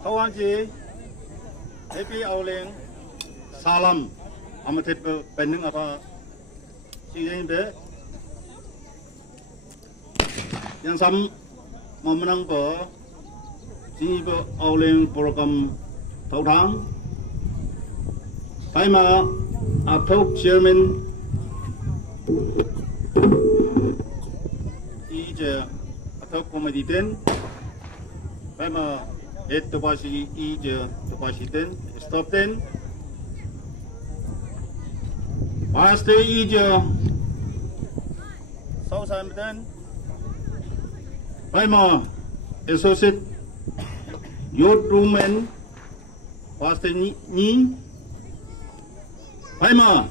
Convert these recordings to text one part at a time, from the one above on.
Kawan je, happy awaleng, salam, amat penting apa sih ini be? Yang sam mau menang po, sini po awaleng program thâu tháng, phải mà thâu chairman, 이제 thâu committee ten, phải mà itu pasti ije, itu pasti ten, stop ten. Pasti ije, Southampton. Paima associate youth women pasti ni. Paima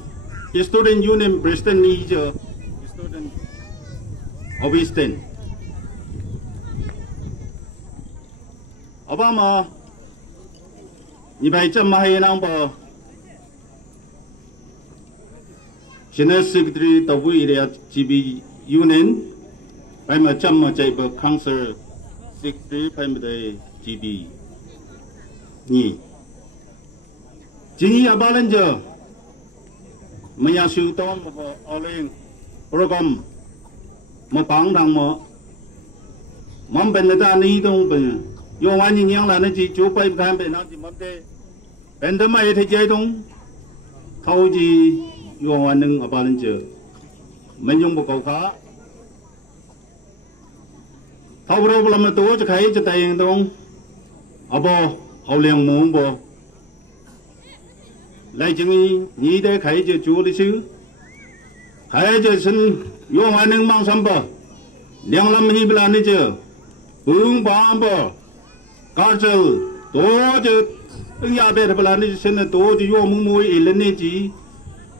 student union president ije, student of Eastern. Obama, ni baca mahai nampak. General Secretary Tabu Area GB Union, baca macam macam Council Secretary baca GB ni. Jadi abalan je, menyasu tahun oleh program mapang dang mo, membenarkan ni dong ben. 用完你娘了，那就背不看背，那就没得。本身嘛也太激动，头几用完能把人就，没用不够卡。头不那么多就开就答应动，不好两毛不。来经你得开就做的时候，开就是用完能忙上不，两那么你不然的就，不用帮不。 Karcel, doa ya ber belani sene doa yo mumui ilene ji,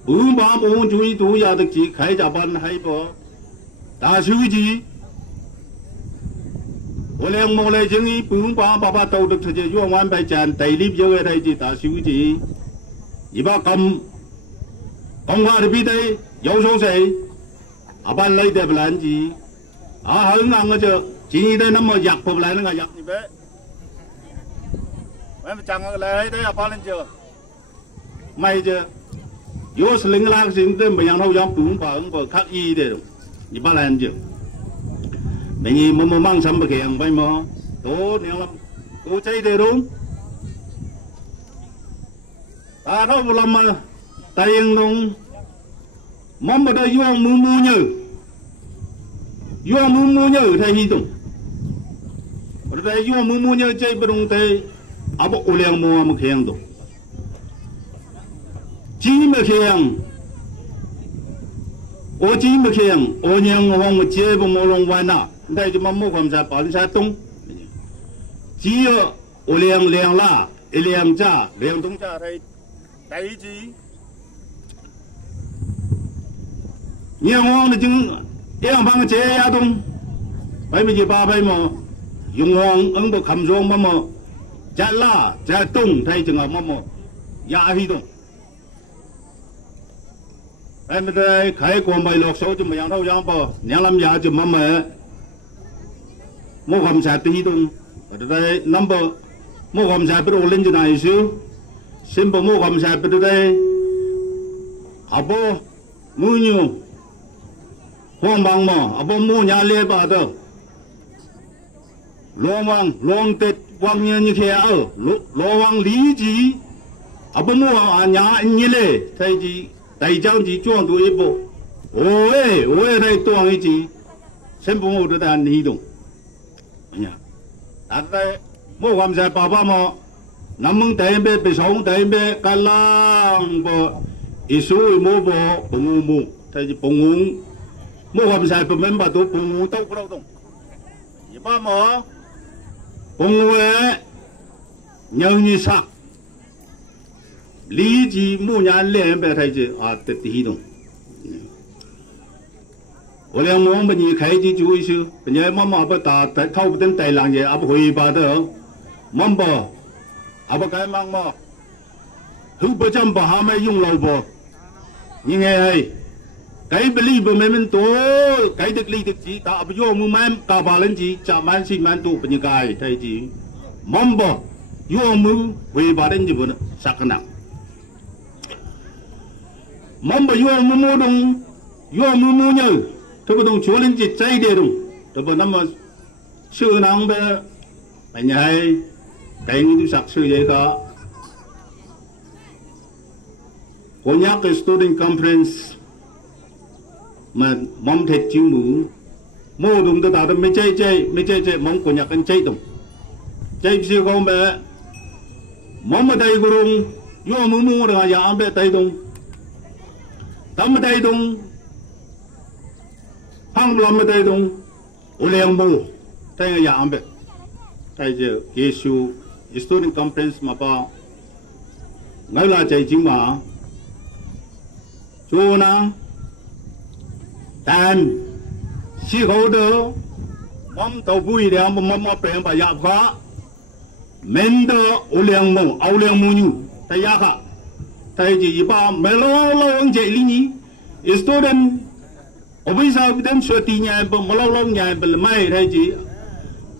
bumba bung jui doa ya de ji kai jaban hai bo, da shui ji, oleh mulai jengi bumba bapa tahu dek saja yo wan bacan, daily yo ada ji da shui ji, iba kam lebih deh, yo so say, aban lay de belan ji, hang aja, ji deh nama yak belan nggak yak ni be. Em chẳng là đây là bao nhiêu chưa? Mày chưa? Yo sling lang sing tên bây giờ đâu dám đúng bảo khác y đấy, như bao nhiêu chưa? Bây giờ mà mang sắm bạc hàng bây mà, tổ nhiều lắm, tổ chơi đấy đúng. Ta đâu có làm mà, ta yên đúng, mắm ở đây yo mu nhớ thay hi đúng. Ở đây yo mu nhớ chơi bên đông tây. Abo ulang mua mà khéng đâu, chỉ mà khéng, ô chỉ mà khéng, ô nhang hoàng mà chế bằng mồ long vài na, đây chúng ta mua cầm sa bán sa tung, chỉ ở ulang liang la, liang cha, liang tung cha thấy, thấy gì, nhang hoàng là chứng, liang bằng chế ya tung, bây giờ ba bây mà, dùng hoàng ứng bộ cầm rong mà chả la chả tung thay chừng mà ya hi tung em đây khai quan bài lọc số cho mày đâu dám bao nhang làm ya cho mẹ mua cầm sài hi tung ở đây number mua cầm sài bắt đầu lên cho này xíu xin bộ mua cầm sài bắt đầu đây abo mua nhiều hoang bang mà abo mua nhà lê bà đâu long tết quang như thế ở lo wang lý gì, abo mua nhà như lệ thay gì đại trang gì chuông tuổi bộ, ôi thay tuang cái gì, xem bộ được đàn hi động, nhá, đặt đây muaความ sai bà mà, nắm mông tay bê sống tay bê cái lang bộ, isu mua bộ bông mua thay gì bông muaความ sai bà mình bà tu bông tao có đâu động, gì bà mà bông nhân như sắc lý trí mua nhà lên về thay chứ tết hi động,我俩我们你开机就一些，人家妈妈不打掏不等带浪嘢，不会把的，妈妈，不该忙嘛，后不讲把他们用老婆，你爱， cái beli bermain tu cái được li được gì ta bây giờ mua mang cả ba lần gì chả mang xin mang tu bên cái thấy gì mong bỏ yo mua về ba lần gì bữa sắc nặng mong bỏ yo mua đông yo mua nhớ tôi có đông chúa lên gì cháy đi đông tôi bảo năm mà sư năng bé anh nhảy cái người sắc sư vậy cả có nhắc cái student conference mà mong thịt chim mũ mua đồng tôi tạo ra mấy chơi mong của nhạc anh chơi đồng chơi siêu con bé mong mà tay của đồng vô mua được nhà anh bé tay đồng tắm tay đồng hăng làm tay đồng ô liang mua tay nhà anh bé tay giờ Yesu student conference mà ba ngay là chơi chim mà chú na但是好多我们都不一样，我们别把牙花，免得有两毛，有两毛牛，在牙下，在这一把没老这里呢，一多人，我为啥不等说第年不没老年不买在这，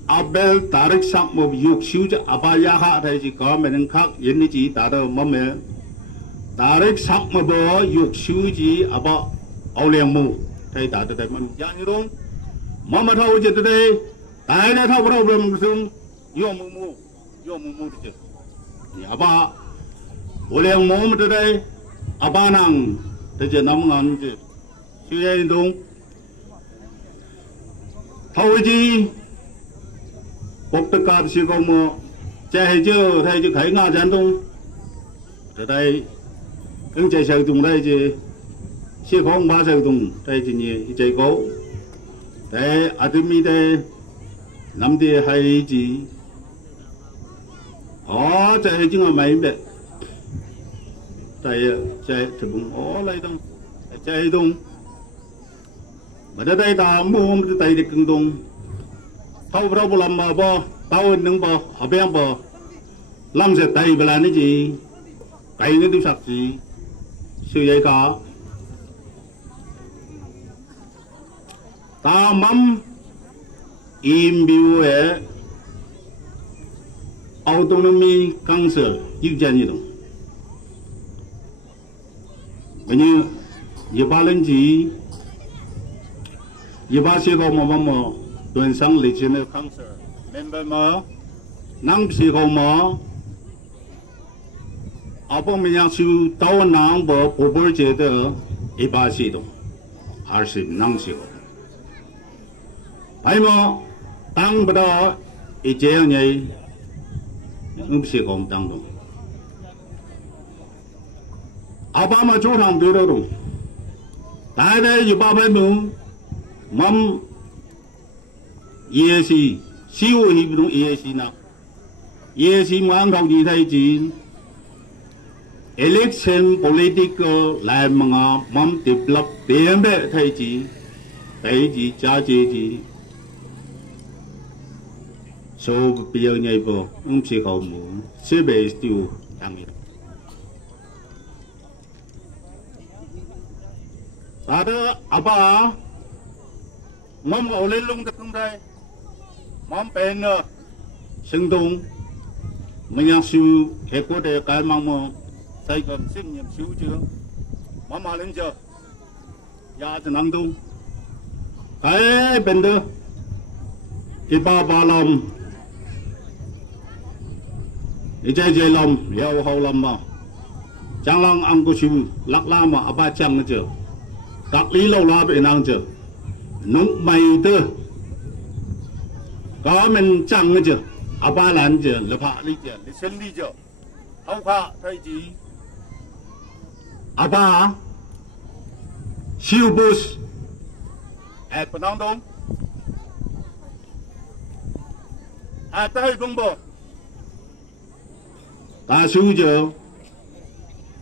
阿贝打的上么有修着阿把牙下在这搞没人看，人家这打到么没，打的上么不有修着阿把有两毛。thầy ta thầy mình dạng như đúng mà thâu chết đây tại đây thâu đâu rồi xong vô mua chứ thì apa boleh mua mà đây apa nang thầy chết năm ngàn chứ suy nghĩ đúng thâu gì quốc tất cả sự công mà chạy chưa thầy chứ khởi ngã chân đúng từ đây ứng chạy sử dụng đây chứ siêu không ba sử dụng đây chỉ nhỉ chạy cố đây admi đây nằm đi hay gì chạy chứ mà mấy bé chạy thì bụng lấy đông chạy đông mà đây ta mua tay đi cưng đông thâu đâu làm mà bo tao nâng bo họ bên bo làm sẽ tay về là cái gì cái nó đi sạch gì sự vậy cả ta mắm im biểu ấy autonomy council yêu chân như đó bây giờ giờ ba lần gì giờ ba sẽ có mà đoàn sang regional council member mà năng sẽ có mà apa mình sự tao năng bộ bộ chế độ ý ba sẽ đó hay là năng sẽ có ai mà tăng bắt đầu ý chế này sẽ có tăng đó apa mà chỗ thằng đưa đâu tại đây giờ ba mươi mắm EAC siêu hiệp đồng EAC nào EAC mà anh học gì thầy chỉ election political lại mà mắm develop điểm bé thầy chỉ cha chỉ số bây giờ nhảy vào sẽ có một sẽ bị tiêu tăng lên ada apa mắm ở lên lung tập trung đây mắm bền sinh động mình yang siêu hệ quả để cái mắm mà sai cầm sinh nhập siêu chưa mắm mà lên chưa ya cho năng động cái bền đó cái ba lòng cái chơi lòng hiểu hậu lòng mà chẳng lòng ăn có siêu lắc la mà ba trăm nữa chưa các lý lâu la bị năng chưa nung mày tư có mình chẳng nữa chưa ba lần chưa lập hạ đi chưa để xem đi chưa không phải thấy gì ba siêu bus at penang dong at tay công bộ ta siêu chưa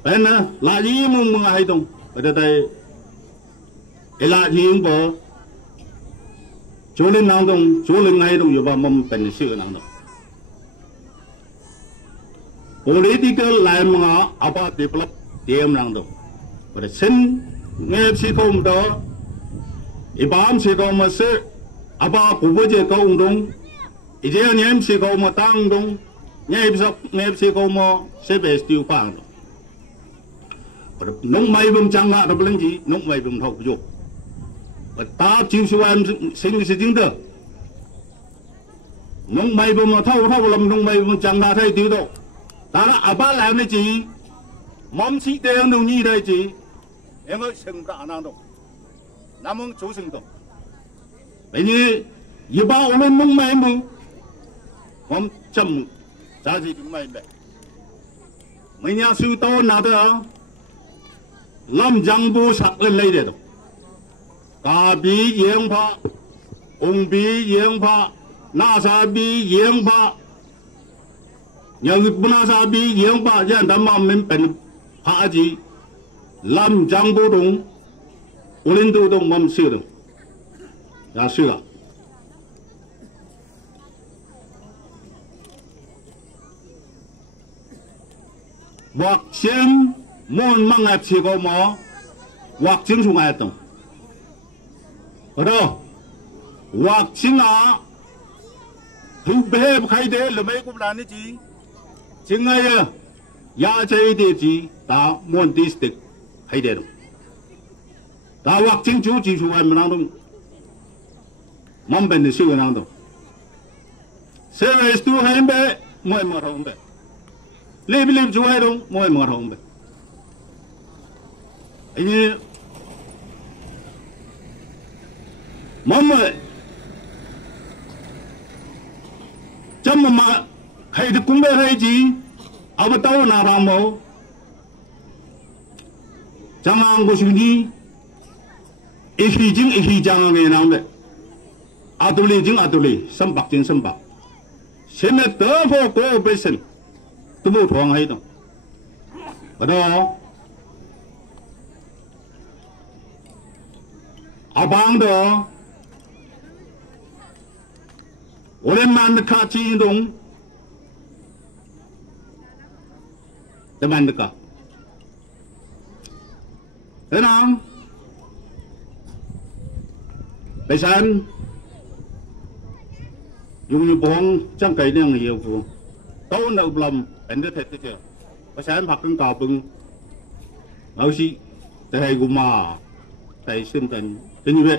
bên là gì mùng hay dong ở đây là gì bộ chỗ lên năng động chỗ lên ngay động giờ mầm bên sữa năng động political lại mà apa develop tiềm năng động và sinh nghe sĩ không đó ibam sĩ không mà sẽ aba của vợ chồng công đông idzie anh em sĩ không mà tăng đông nghe sĩ không mà sẽ về tiêu phang nông mai bơm trăng ngã đâu lên gì nông mai bơm thâu vô và ta chịu sự em sinh sự chính được nông mai bơm thâu làm nông mai bơm trăng ngã thay tiêu độ ta đã à ba làm này gì mắm xí đen đâu như đây gì em ơi sinh ra nào đâu nam ông chú sinh đâu bây giờ giờ bao lên nông mai bơm mắm chấm giá gì cũng mai vậy mấy nhà sư to nào đó lâm giang bu sắc lên lấy được cả bi yên pha ông bi yên pha na sa bi yên pha những na sa bi yên pha giờ đám mà mình bên pha gì lâm giang bu đông lên tu đông mắm sữa đông giá sữa hoặc xem môn mang ngài chỉ có mỏ hoặc chính chúng ai tổng ở đâu hoặc chính là thứ bé khai thế là mấy cũng là cái gì chính ngay à giá trị thì gì ta môn district khai thế đâu ta hoặc chính chủ chỉ chúng ai mà nào đâu mong bên được siêu nào đâu service tu hay bé mỗi mà không bé live chú ai đâu mỗi mà không bé ini mama chăm mà hay được cũng biết hay gì ở bên tàu nào làm mẫu chẳng hạn có chuyện gì ít khi chẳng nghe nào đấy atuli chính atuli sắm bạc chính sắm bạc xem là đỡ vô cố bê sinh tôi mua thuốc hay đâu ở đó abang đó, 오랜만 같이 이동, 대만 될까? thế nào? Bây giờ dùng như bông trong cây này nhiều vụ, tao nấu làm anh đã thấy chưa? Bây giờ học cái cào bưng, nói gì? Thầy cũng mà thầy xin tình. Thế như vậy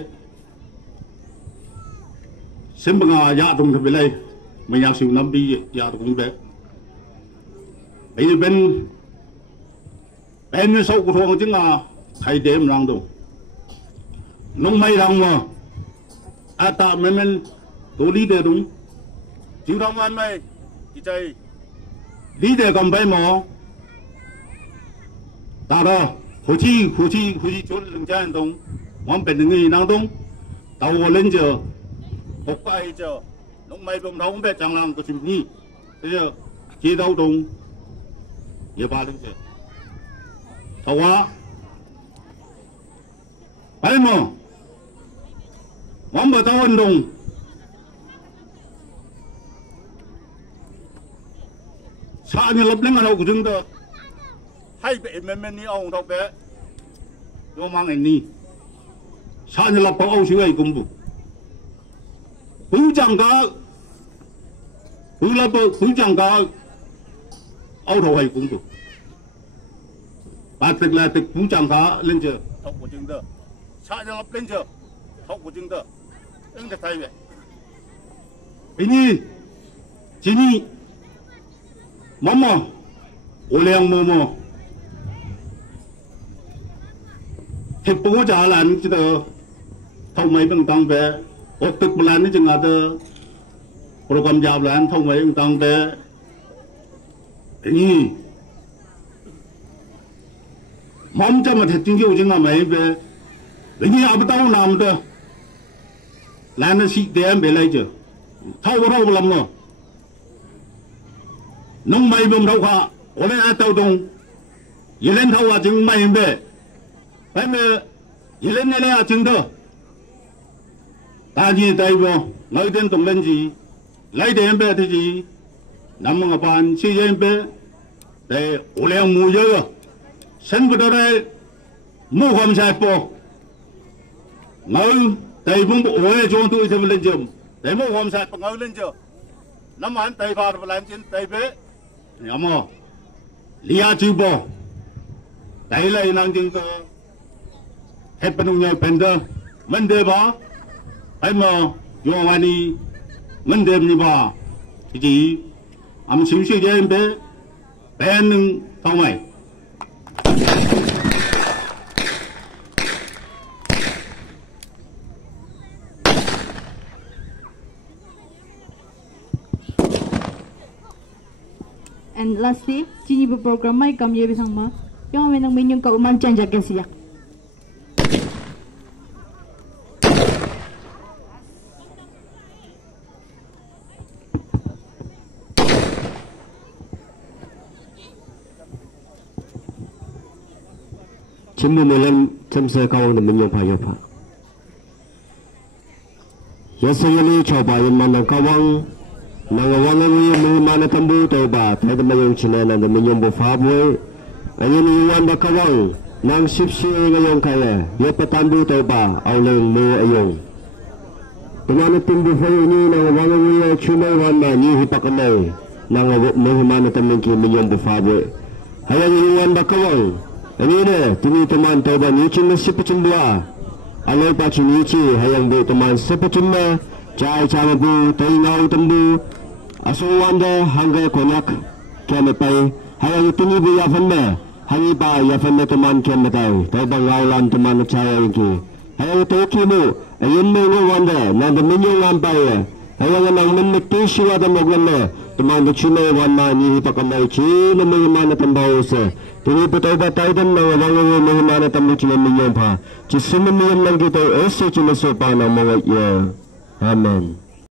xem bằng giá đồng thật với đây mình nhà siêu năm bi giá cũng đẹp bây giờ bên sau của thôn chính là thầy đêm rằng đâu nông mấy rằng mà ta mình tôi lý đề đúng chịu đông anh mày chị chơi lý đề còn phải mà ta đó hồ chi chỗ lưng chân đúng mong bên người năng đông tàu lên giờ một cái giờ lúc mấy bông đâu không biết chẳng làm cái chuyện gì bây giờ chỉ đâu đông giờ ba lên giờ tàu quá phải mà mong bà tàu vận động sao như lập lên ở đâu của chúng ta hay bị mình đi ông đâu bé vô mang anh đi sao như lập bảo ông siêu ấy cũng bu chẳng cả chẳng cả ông thầu hay cũng bu bà thực là thực chẳng cả lên chưa thầu của chúng ta sao như lập lên chưa thầu của chúng ta ứng được thay vậy ini sini mama oleh yang mama hiệp bố trả lại chứ tờ thông mấy bằng tăng về ốc tức một lần chứ ngà tờ program giáo lại thông mấy bằng tăng về ý mong cho mà thật chính yêu chứ ngà mấy về ý áp tao làm tờ là nó xị tế em về lấy chứ thâu lắm rồi nông mấy bông thâu khá ở đây ai tao đông ý lên thâu à chứng mấy về phải mà ý lên này là chứng thơ ta gì tay vô nói tên tổng lên gì lấy tiền về thì gì nằm ở bàn chi em về để ô leo mù dơ sân vào đây muความใช่ปอเงาแต่บุ้งโอ้ยจงตัวจะเป็นเล่นจมแต่muความใช่ปอเงาเล่นจมน้ำมันไตฟ้าเป็นเล่นจมไตเป๊ะเนี่ยมั้งเลียจูบอไตเลยนั่งจึงตัวเฮ็ดเป็นนุ่งยาวเป็นเด้อมันเด้อบ่ไอ้มาโยวันนี้มันเด้อนี่บ่ที่อำชิวชิเดียนเป๊ะเป็นหนึ่งทำไมAnd lastly, Cini berprogram mai kam ye bisang ma, yang menang menyung kau mancan jaga siak. Cuma melan cemsa kau na menyung pa yopa. Yasa yali coba yang mana kawang. Nangawangan mo mana tambu to ba tada mayong chinana na minyong bufabwe ayun iwan ba kawang nang sipsi ngayong kaya yo patambu to ba awleng mo ayong tumana timbu fayo ni nangawangan mo chumay wan na ni hipakamay mo mana taming ki minyong bufabwe hayang iwan ba kawang ayun tini tuman to ba ni chin na sipachumbua alay pa chinichi hayang bu tuman sipachumma chai chamabu tay ngaw tambu Asuwanda hangga konyak kaya pay hayang tinibu yafan me hangi pa yafan me teman kaya tayo tayo bangaulan teman caya iki hayang toki mo ayun mo wanda na dominyo ngampay hayang nang menmeti siya da moglan teman do chime wan ma ni pakamay chi na mga mana tambaw sa tinibu tayo ba tayo dan na wangang mga mana tambaw chime minyon pa chi sumamiyan lang kita ese chime sopa na mga iya Amen.